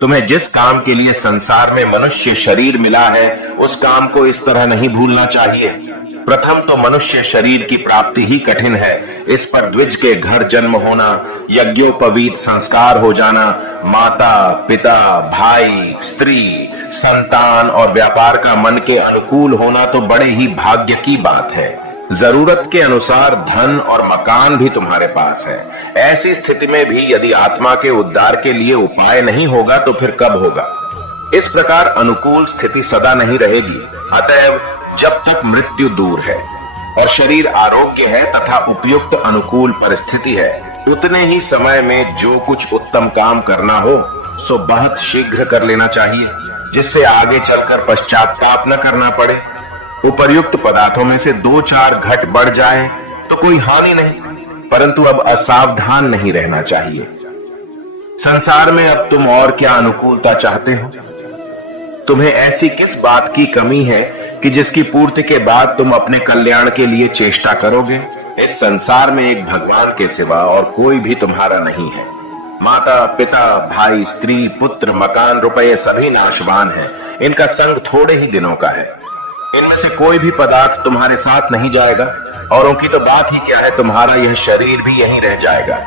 तुम्हें जिस काम के लिए संसार में मनुष्य शरीर मिला है उस काम को इस तरह नहीं भूलना चाहिए। प्रथम तो मनुष्य शरीर की प्राप्ति ही कठिन है। इस पर द्विज के घर जन्म होना, यज्ञोपवीत संस्कार हो जाना, माता पिता भाई स्त्री संतान और व्यापार का मन के अनुकूल होना तो बड़े ही भाग्य की बात है। जरूरत के अनुसार धन और मकान भी तुम्हारे पास है। ऐसी स्थिति में भी यदि आत्मा के उद्धार के लिए उपाय नहीं होगा तो फिर कब होगा। इस प्रकार अनुकूल स्थिति सदा नहीं रहेगी। अतएव जब तक मृत्यु दूर है और शरीर आरोग्य है तथा उपयुक्त अनुकूल परिस्थिति है, उतने ही समय में जो कुछ उत्तम काम करना हो सो बहुत शीघ्र कर लेना चाहिए, जिससे आगे चलकर पश्चाताप न करना पड़े। उपर्युक्त पदार्थों में से 2-4 घट बढ़ जाए तो कोई हानि नहीं, परंतु अब असावधान नहीं रहना चाहिए। संसार में अब तुम और क्या अनुकूलता चाहते हो? तुम्हें ऐसी किस बात की कमी है कि जिसकी पूर्ति के बाद तुम अपने कल्याण के लिए चेष्टा करोगे? इस संसार में एक भगवान के सिवा और कोई भी तुम्हारा नहीं है। माता पिता भाई स्त्री पुत्र मकान रुपये सभी नाशवान हैं। इनका संग थोड़े ही दिनों का है। इनमें से कोई भी पदार्थ तुम्हारे साथ नहीं जाएगा। औरों की तो बात ही क्या है, तुम्हारा यह शरीर भी यहीं रह जाएगा।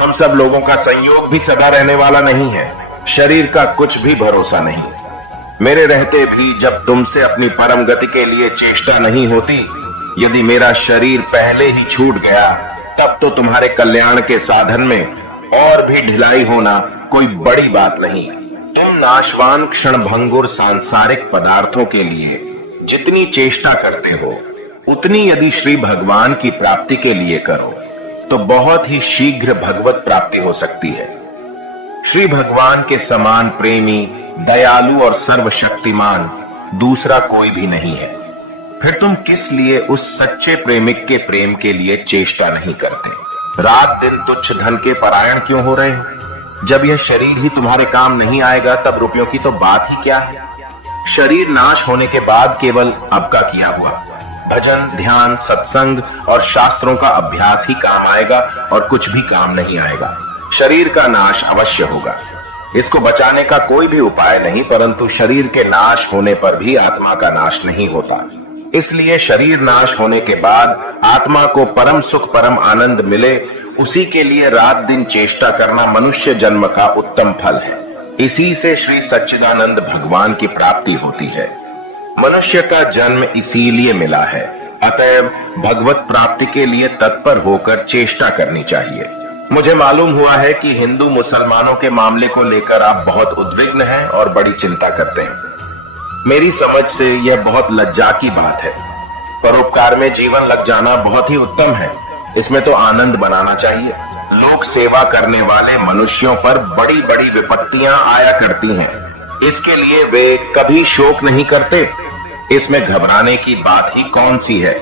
हम सब लोगों का संयोग भी सदा रहने वाला नहीं है। शरीर का कुछ भी भरोसा नहीं। मेरे रहते भी जब तुमसे अपनी परम गति के लिए चेष्टा नहीं होती, यदि मेरा शरीर पहले ही छूट गया, तब तो तुम्हारे कल्याण के साधन में और भी ढिलाई होना कोई बड़ी बात नहीं। तुम नाशवान क्षण भंगुर सांसारिक पदार्थों के लिए जितनी चेष्टा करते हो, उतनी यदि श्री भगवान की प्राप्ति के लिए करो तो बहुत ही शीघ्र भगवत प्राप्ति हो सकती है। श्री भगवान के समान प्रेमी दयालु और सर्वशक्तिमान दूसरा कोई भी नहीं है। फिर तुम किस लिए उस सच्चे प्रेमिक के प्रेम के लिए चेष्टा नहीं करते? रात दिन तुच्छ धन के परायण क्यों हो रहे हो? जब यह शरीर ही तुम्हारे काम नहीं आएगा तब रुपयों की तो बात ही क्या है। शरीर नाश होने के बाद केवल अब का किया हुआ भजन ध्यान सत्संग और शास्त्रों का अभ्यास ही काम आएगा और कुछ भी काम नहीं आएगा। शरीर का नाश अवश्य होगा, इसको बचाने का कोई भी उपाय नहीं, परंतु शरीर के नाश होने पर भी आत्मा का नाश नहीं होता। इसलिए शरीर नाश होने के बाद आत्मा को परम सुख परम आनंद मिले, उसी के लिए रात दिन चेष्टा करना मनुष्य जन्म का उत्तम फल है। इसी से श्री सच्चिदानंद भगवान की प्राप्ति होती है। मनुष्य का जन्म इसीलिए मिला है। अतएव भगवत प्राप्ति के लिए तत्पर होकर चेष्टा करनी चाहिए। मुझे मालूम हुआ है कि हिंदू मुसलमानों के मामले को लेकर आप बहुत उद्विग्न हैं और बड़ी चिंता करते हैं। मेरी समझ से यह बहुत लज्जा की बात है। परोपकार में जीवन लग जाना बहुत ही उत्तम है। इसमें तो आनंद बनाना चाहिए। लोक सेवा करने वाले मनुष्यों पर बड़ी बड़ी विपत्तियां आया करती हैं, इसके लिए वे कभी शोक नहीं करते। इसमें घबराने की बात ही कौन सी है?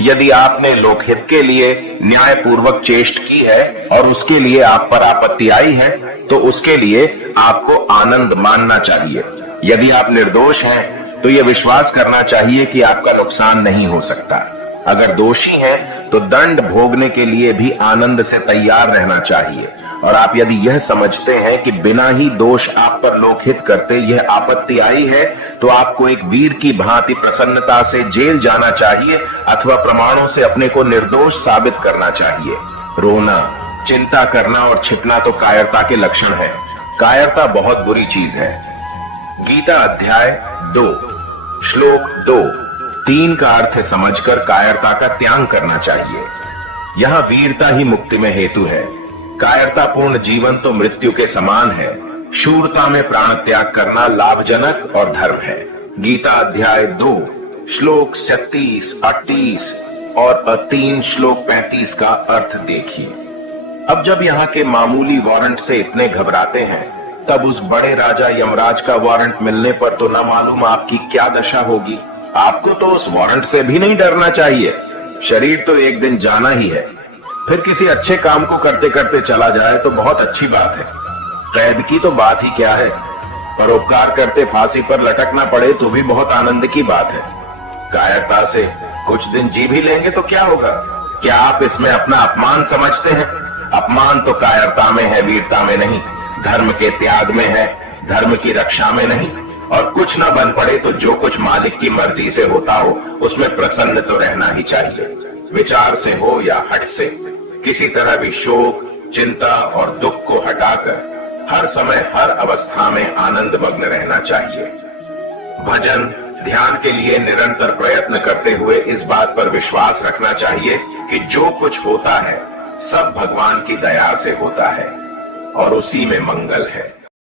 यदि आपने लोकहित के लिए न्याय पूर्वक चेष्ट की है और उसके लिए आप पर आपत्ति आई है, तो उसके लिए आपको आनंद मानना चाहिए। यदि आप निर्दोष हैं तो यह विश्वास करना चाहिए कि आपका नुकसान नहीं हो सकता। अगर दोषी हैं तो दंड भोगने के लिए भी आनंद से तैयार रहना चाहिए। और आप यदि यह समझते हैं कि बिना ही दोष आप पर लोकहित करते यह आपत्ति आई है, तो आपको एक वीर की भांति प्रसन्नता से जेल जाना चाहिए अथवा प्रमाणों से अपने को निर्दोष साबित करना चाहिए। रोना, चिंता करना और छिपना तो कायरता के लक्षण है। कायरता बहुत बुरी चीज है। गीता अध्याय 2 श्लोक 2-3 का अर्थ समझकर कायरता का त्याग करना चाहिए। यह वीरता ही मुक्ति में हेतु है। कायरतापूर्ण जीवन तो मृत्यु के समान है। शूरता में प्राण त्याग करना लाभजनक और धर्म है। गीता अध्याय 2 श्लोक 37-38 और 3 श्लोक 35 का अर्थ देखिए। अब जब यहाँ के मामूली वारंट से इतने घबराते हैं, तब उस बड़े राजा यमराज का वारंट मिलने पर तो न मालूम आपकी क्या दशा होगी। आपको तो उस वारंट से भी नहीं डरना चाहिए। शरीर तो एक दिन जाना ही है। फिर किसी अच्छे काम को करते करते चला जाए तो बहुत अच्छी बात है। कैद की तो बात ही क्या है। परोपकार करते फांसी पर लटकना पड़े तो भी बहुत आनंद की बात है। कायरता से कुछ दिन जी भी लेंगे तो क्या होगा? क्या आप इसमें अपना अपमान समझते हैं? अपमान तो कायरता में है, वीरता में नहीं। धर्म के त्याग में है। धर्म की रक्षा में नहीं, और कुछ न बन पड़े तो जो कुछ मालिक की मर्जी से होता हो उसमें प्रसन्न तो रहना ही चाहिए। विचार से हो या हट से, किसी तरह भी शोक, चिंता और दुख को हटाकर हर समय हर अवस्था में आनंद मग्न रहना चाहिए। भजन ध्यान के लिए निरंतर प्रयत्न करते हुए इस बात पर विश्वास रखना चाहिए कि जो कुछ होता है सब भगवान की दया से होता है और उसी में मंगल है।